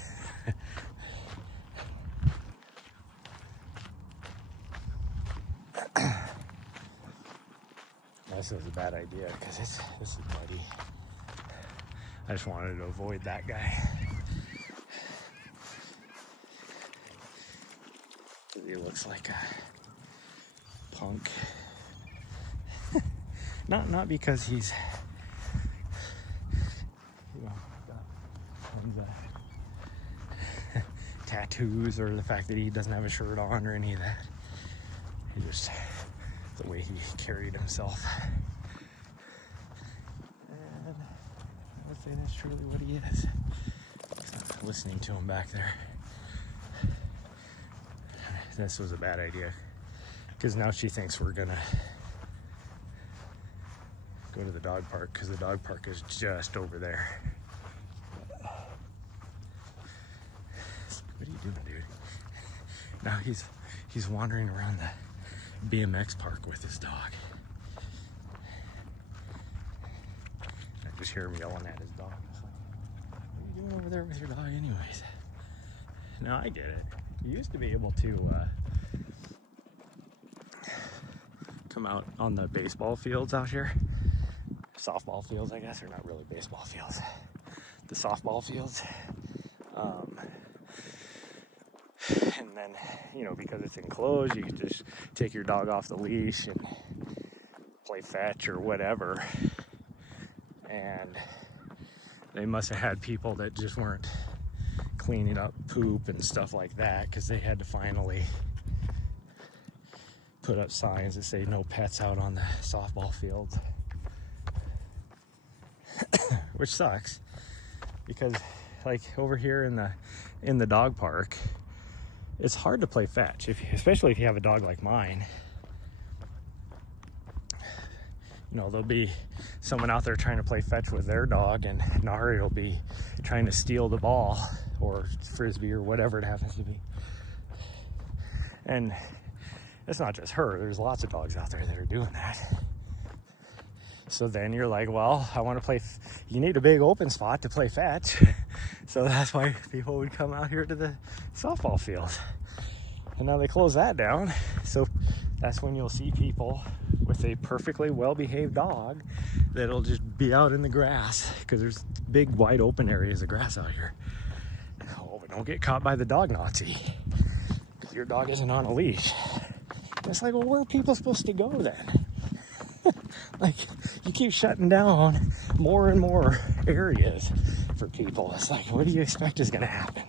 This is a bad idea because this is muddy. I just wanted to avoid that guy. He looks like a punk. Not because he's, you know, got tattoos or the fact that he doesn't have a shirt on or any of that. He just, the way he carried himself. And I would say that's truly what he is. Listening to him back there. This was a bad idea. Because now she thinks we're gonna go to the dog park because the dog park is just over there. What are you doing, dude? Now he's wandering around the BMX park with his dog. I just hear him yelling at his dog. What are you doing over there with your dog anyways? Now I get it. You used to be able to come out on the baseball fields out here. Softball fields, I guess, or not really baseball fields. The softball fields. And then, you know, because it's enclosed, you can just take your dog off the leash and play fetch or whatever. And they must have had people that just weren't cleaning up poop and stuff like that, because they had to finally put up signs that say no pets out on the softball fields. Which sucks, because like over here in the dog park, it's hard to play fetch, especially if you have a dog like mine. You know, there'll be someone out there trying to play fetch with their dog, and Nahri will be trying to steal the ball or frisbee or whatever it happens to be. And it's not just her. There's lots of dogs out there that are doing that. So then you're like, well, I want to play. You need a big open spot to play fetch. So that's why people would come out here to the softball field. And now they close that down. So that's when you'll see people with a perfectly well-behaved dog that'll just be out in the grass, because there's big wide open areas of grass out here. Oh, but don't get caught by the dog Nazi, because your dog isn't on a leash. It's like, well, where are people supposed to go then? Like, you keep shutting down more and more areas for people. It's like, what do you expect is going to happen?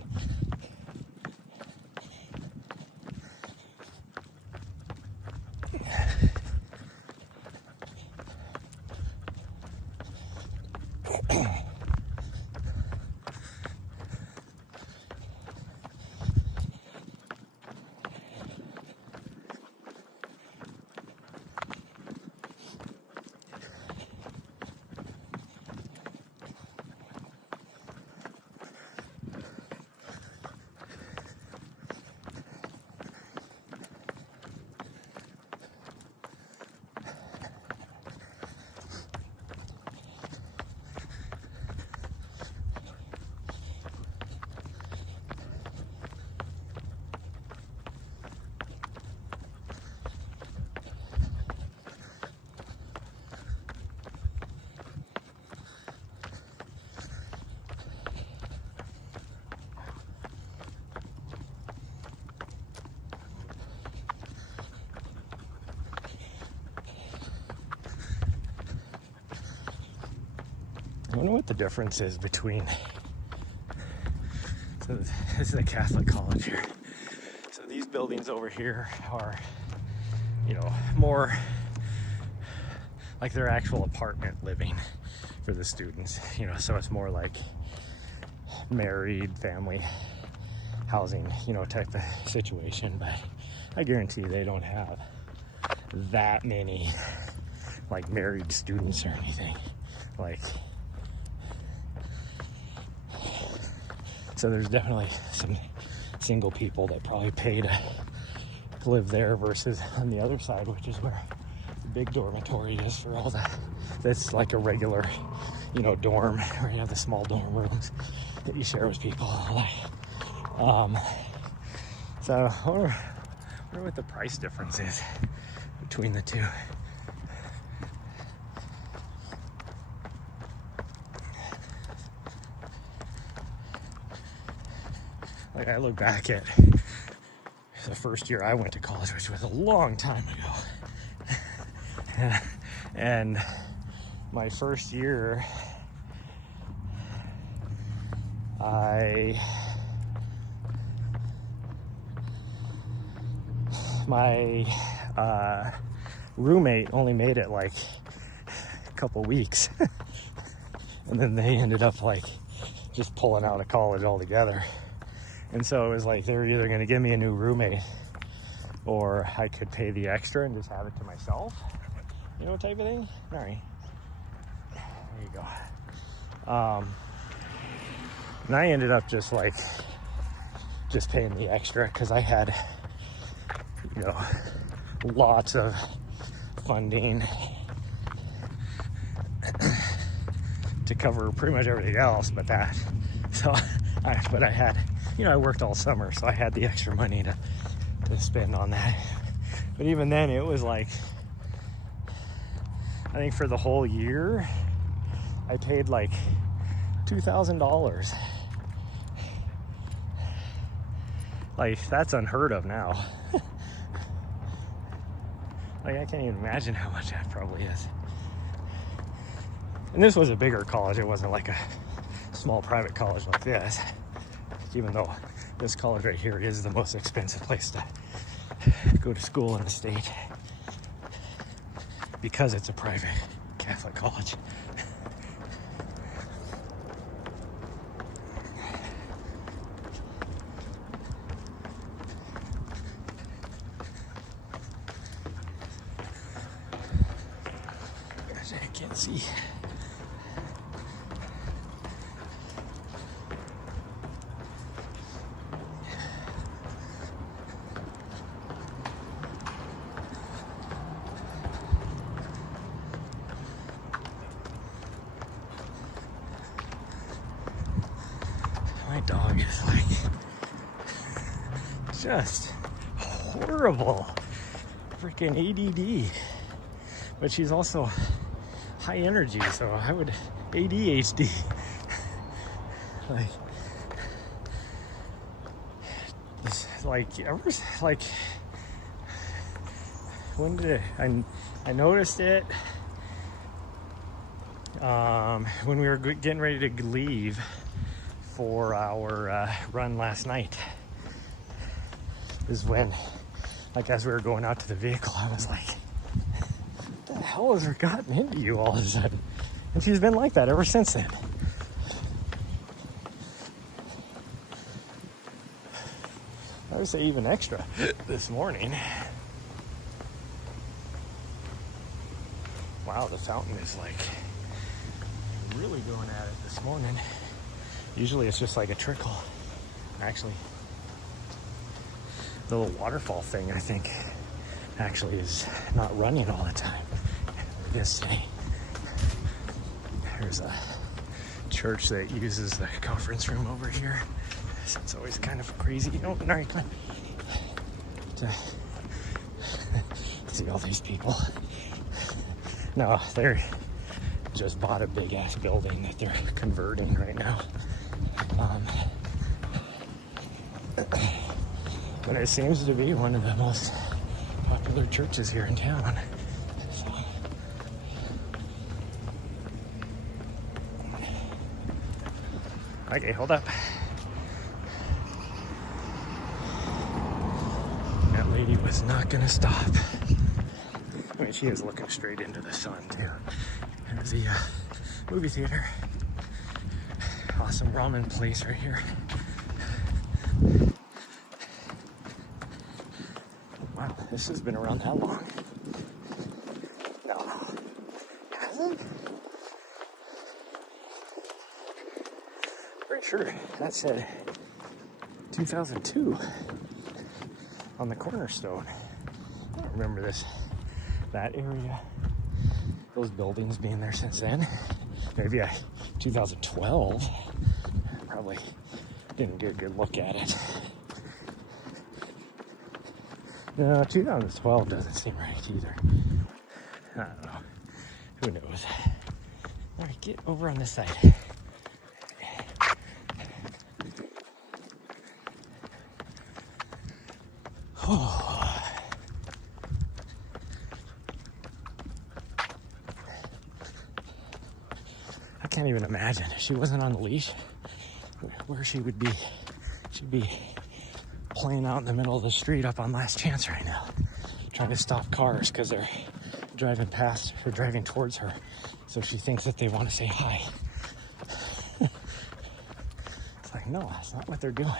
I wonder what the difference is between, so this is a Catholic college here. So these buildings over here are, you know, more like their actual apartment living for the students, you know, so it's more like married family housing, you know, type of situation. But I guarantee they don't have that many like married students or anything. Like, so there's definitely some single people that probably pay to live there, versus on the other side, which is where the big dormitory is for all that. That's like a regular, you know, dorm where you have the small dorm rooms that you share with people and all that. So I wonder what the price difference is between the two. Like, I look back at the first year I went to college, which was a long time ago. And my first year, my roommate only made it like a couple weeks. And then they ended up like just pulling out of college altogether. And so it was like they were either going to give me a new roommate, or I could pay the extra and just have it to myself, you know, type of thing. All right. There you go. And I ended up just paying the extra because I had, lots of funding to cover pretty much everything else but that. So, but I had, I worked all summer, so I had the extra money to spend on that. But even then, it was like, I think for the whole year, I paid like $2,000. Like, that's unheard of now. Like, I can't even imagine how much that probably is. And this was a bigger college. It wasn't like a small private college like this. Even though this college right here is the most expensive place to go to school in the state. Because it's a private Catholic college. I can't see. My dog is like just horrible. Freaking ADD. But she's also high energy, so I would ADHD. When did I noticed it when we were getting ready to leave for our run last night. Is when, as we were going out to the vehicle, I was like, what the hell has gotten into you all of a sudden? And she's been like that ever since then. I would say even extra this morning. Wow, the fountain is really going at it this morning. Usually it's just like a trickle. Actually, the little waterfall thing, I think, actually is not running all the time. It is today. There's a church that uses the conference room over here. So it's always kind of crazy. Oh, Nahri, come on. See all these people. No, they're just bought a big ass building that they're converting right now. But it seems to be one of the most popular churches here in town. So. Okay, hold up. That lady was not gonna stop. I mean, she is looking straight into the sun too. There's the movie theater. Awesome ramen place right here. Wow, this has been around that long. No. Has it? Pretty sure that said 2002 on the cornerstone. I don't remember that area, those buildings being there since then. Maybe 2012. Probably didn't get a good look at it. No, 2012 doesn't seem right either. I don't know. Who knows? All right, get over on this side. Oh. I can't even imagine if she wasn't on the leash where she would be. She'd be playing out in the middle of the street up on Last Chance right now, trying to stop cars because they're driving past or driving towards her, so she thinks that they want to say hi. It's like, no, that's not what they're doing.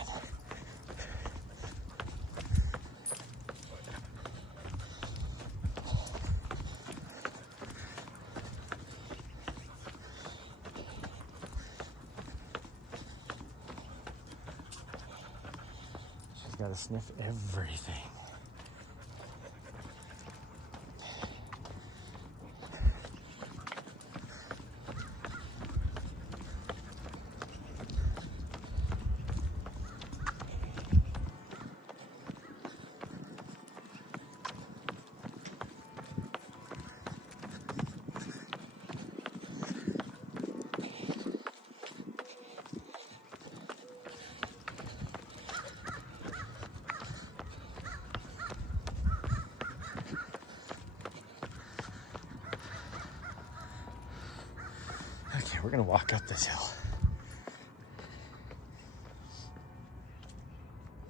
got to sniff everything. Okay, we're gonna walk up this hill.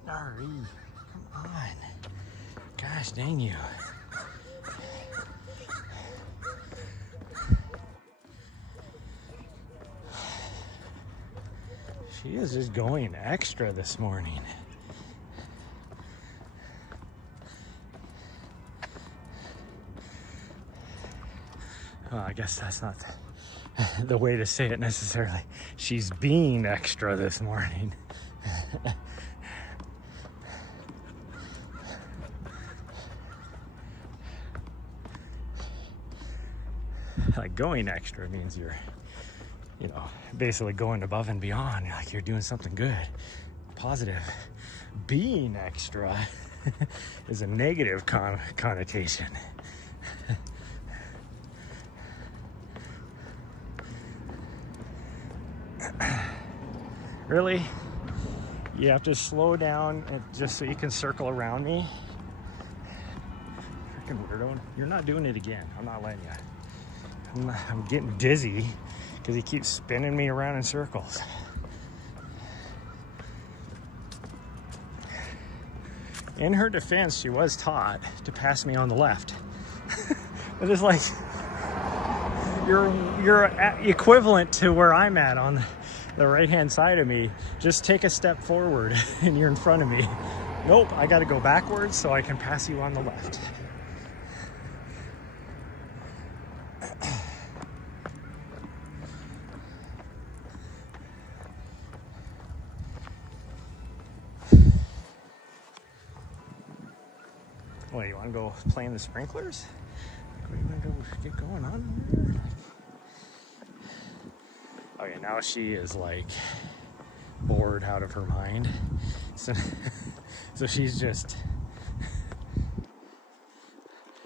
Nahri, come on. Gosh dang you. She is just going extra this morning. Well, I guess that's not the way to say it necessarily. She's being extra this morning. Like going extra means you're, you know, basically going above and beyond. Like you're doing something good, positive. Being extra is a negative connotation. Really? You have to slow down just so you can circle around me? Freaking weirdo. You're not doing it again. I'm not letting you. I'm getting dizzy because he keeps spinning me around in circles. In her defense, she was taught to pass me on the left. But it's like, you're equivalent to where I'm at on the right-hand side of me. Just take a step forward and you're in front of me. Nope, I gotta go backwards so I can pass you on the left. What, you wanna go play in the sprinklers? What, you wanna go get going on there? Okay, now she is like bored out of her mind. So she's just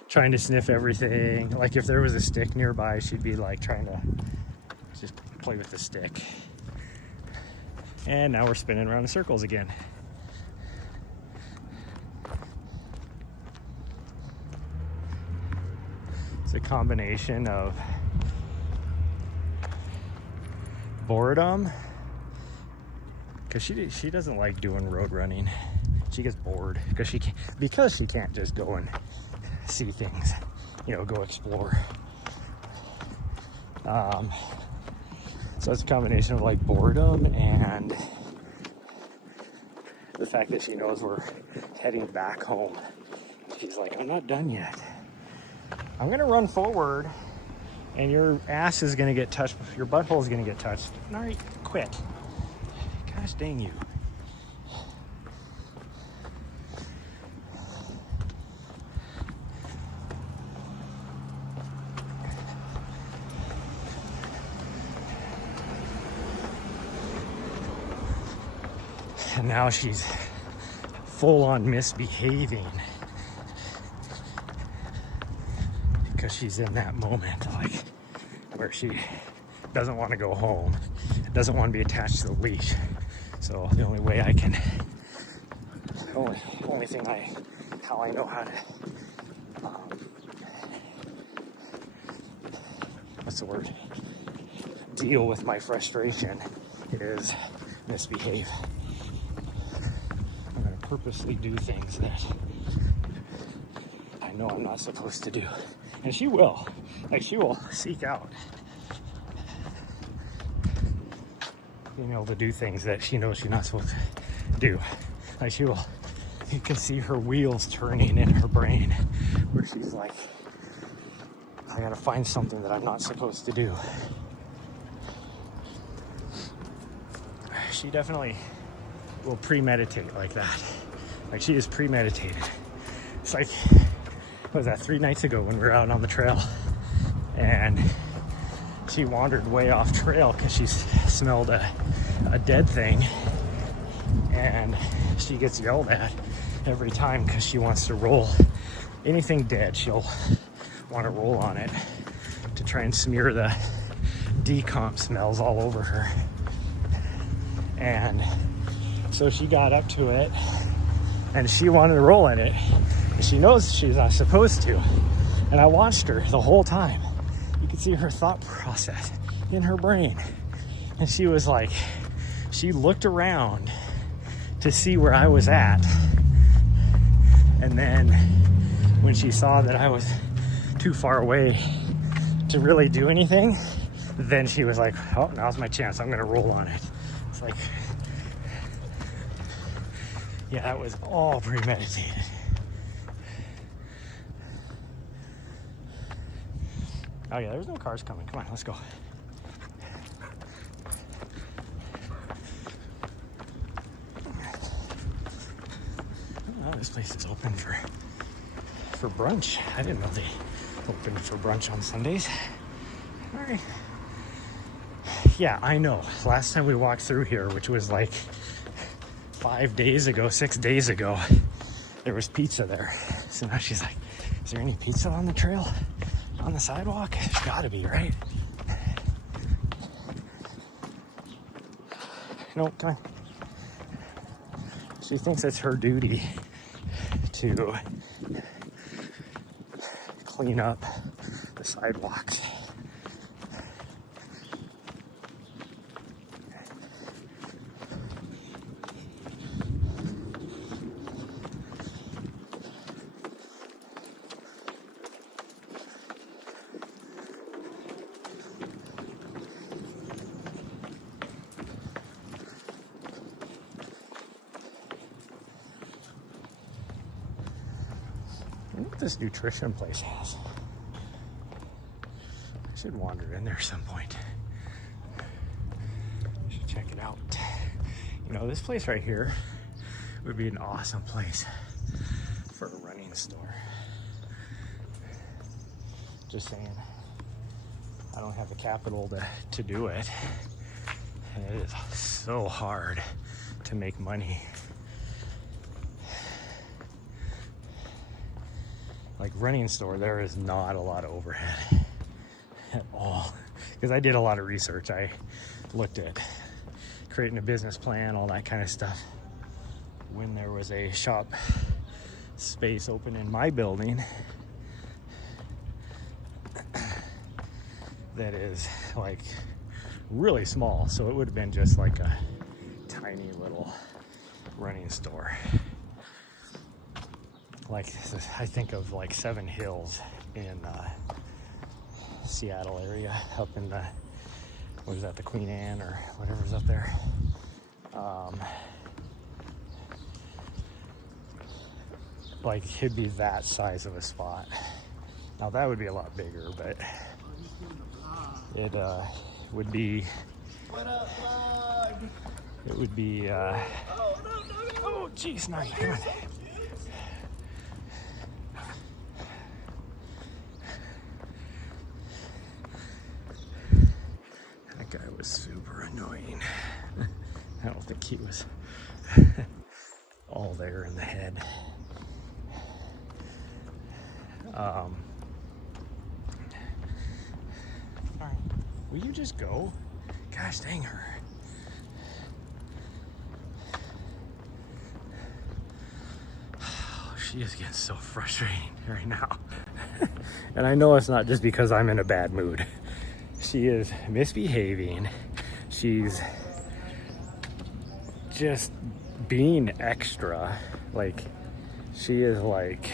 trying to sniff everything. Like if there was a stick nearby, she'd be like trying to just play with the stick. And now we're spinning around in circles again. It's a combination of boredom, because she doesn't like doing road running. She gets bored because she can't just go and see things, you know, go explore. So it's a combination of like boredom and the fact that she knows we're heading back home. She's like, I'm not done yet. I'm gonna run forward and your ass is gonna get touched, your butthole is gonna get touched. Nahri, quit. Gosh dang you. And now she's full on misbehaving because she's in that moment, like where she doesn't want to go home, doesn't want to be attached to the leash. So the only way I can, only thing how I know how to, what's the word? Deal with my frustration is misbehave. I'm gonna purposely do things that I know I'm not supposed to do. And she will. Like, she will seek out being able to do things that she knows she's not supposed to do. Like, she will, you can see her wheels turning in her brain where she's like, I gotta find something that I'm not supposed to do. She definitely will premeditate like that. Like, she is premeditated. It's like, what was that, 3 nights ago when we were out on the trail, and she wandered way off trail because she smelled a dead thing, and she gets yelled at every time because she wants to roll anything dead. She'll want to roll on it to try and smear the decomp smells all over her. And so she got up to it and she wanted to roll in it, and she knows she's not supposed to. And I watched her the whole time. You could see her thought process in her brain. And she was like, she looked around to see where I was at. And then when she saw that I was too far away to really do anything, then she was like, oh, now's my chance. I'm gonna roll on it. It's like, yeah, that was all premeditated. Oh yeah, there's no cars coming. Come on, let's go. Oh, this place is open for brunch. I didn't know they opened for brunch on Sundays. All right. Yeah, I know. Last time we walked through here, which was like 5 days ago, 6 days ago, there was pizza there. So now she's like, is there any pizza on the trail? On the sidewalk? There's gotta be, right? No, come on. She thinks it's her duty to clean up the sidewalks. Look what this nutrition place has. I should wander in there some point. I should check it out. You know, this place right here would be an awesome place for a running store. Just saying, I don't have the capital to do it. And it is so hard to make money. Like, running store, there is not a lot of overhead at all. Because I did a lot of research. I looked at creating a business plan, all that kind of stuff. When there was a shop space open in my building that is like really small, so it would have been just like a tiny little running store. Like, I think of like Seven Hills in Seattle area, up in the, what is that, the Queen Anne or whatever's up there. Like, it'd be that size of a spot. Now that would be a lot bigger, but it would be. What up, vlog? It would be. Oh, geez, Nahri, come on. That guy was super annoying. I don't think he was all there in the head. All right, will you just go? Gosh dang her. She is getting so frustrating right now. And I know it's not just because I'm in a bad mood. She is misbehaving. She's just being extra. Like, she is like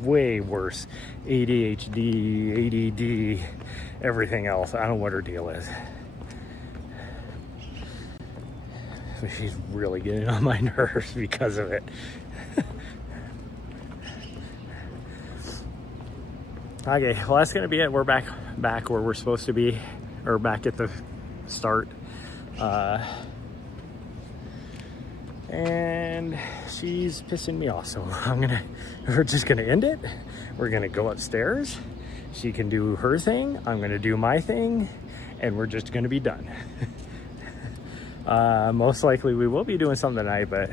way worse. ADHD, ADD, everything else. I don't know what her deal is. But she's really getting on my nerves because of it. Okay, well, that's gonna be it. We're back where we're supposed to be, or back at the start. And she's pissing me off, so we're just gonna end it. We're gonna go upstairs. She can do her thing, I'm gonna do my thing, and we're just gonna be done. Most likely we will be doing something tonight, but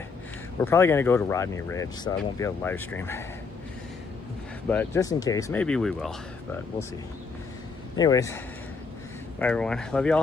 we're probably gonna go to Rodney Ridge, so I won't be able to live stream. But just in case, maybe we will, but we'll see. Anyways, bye everyone, love y'all.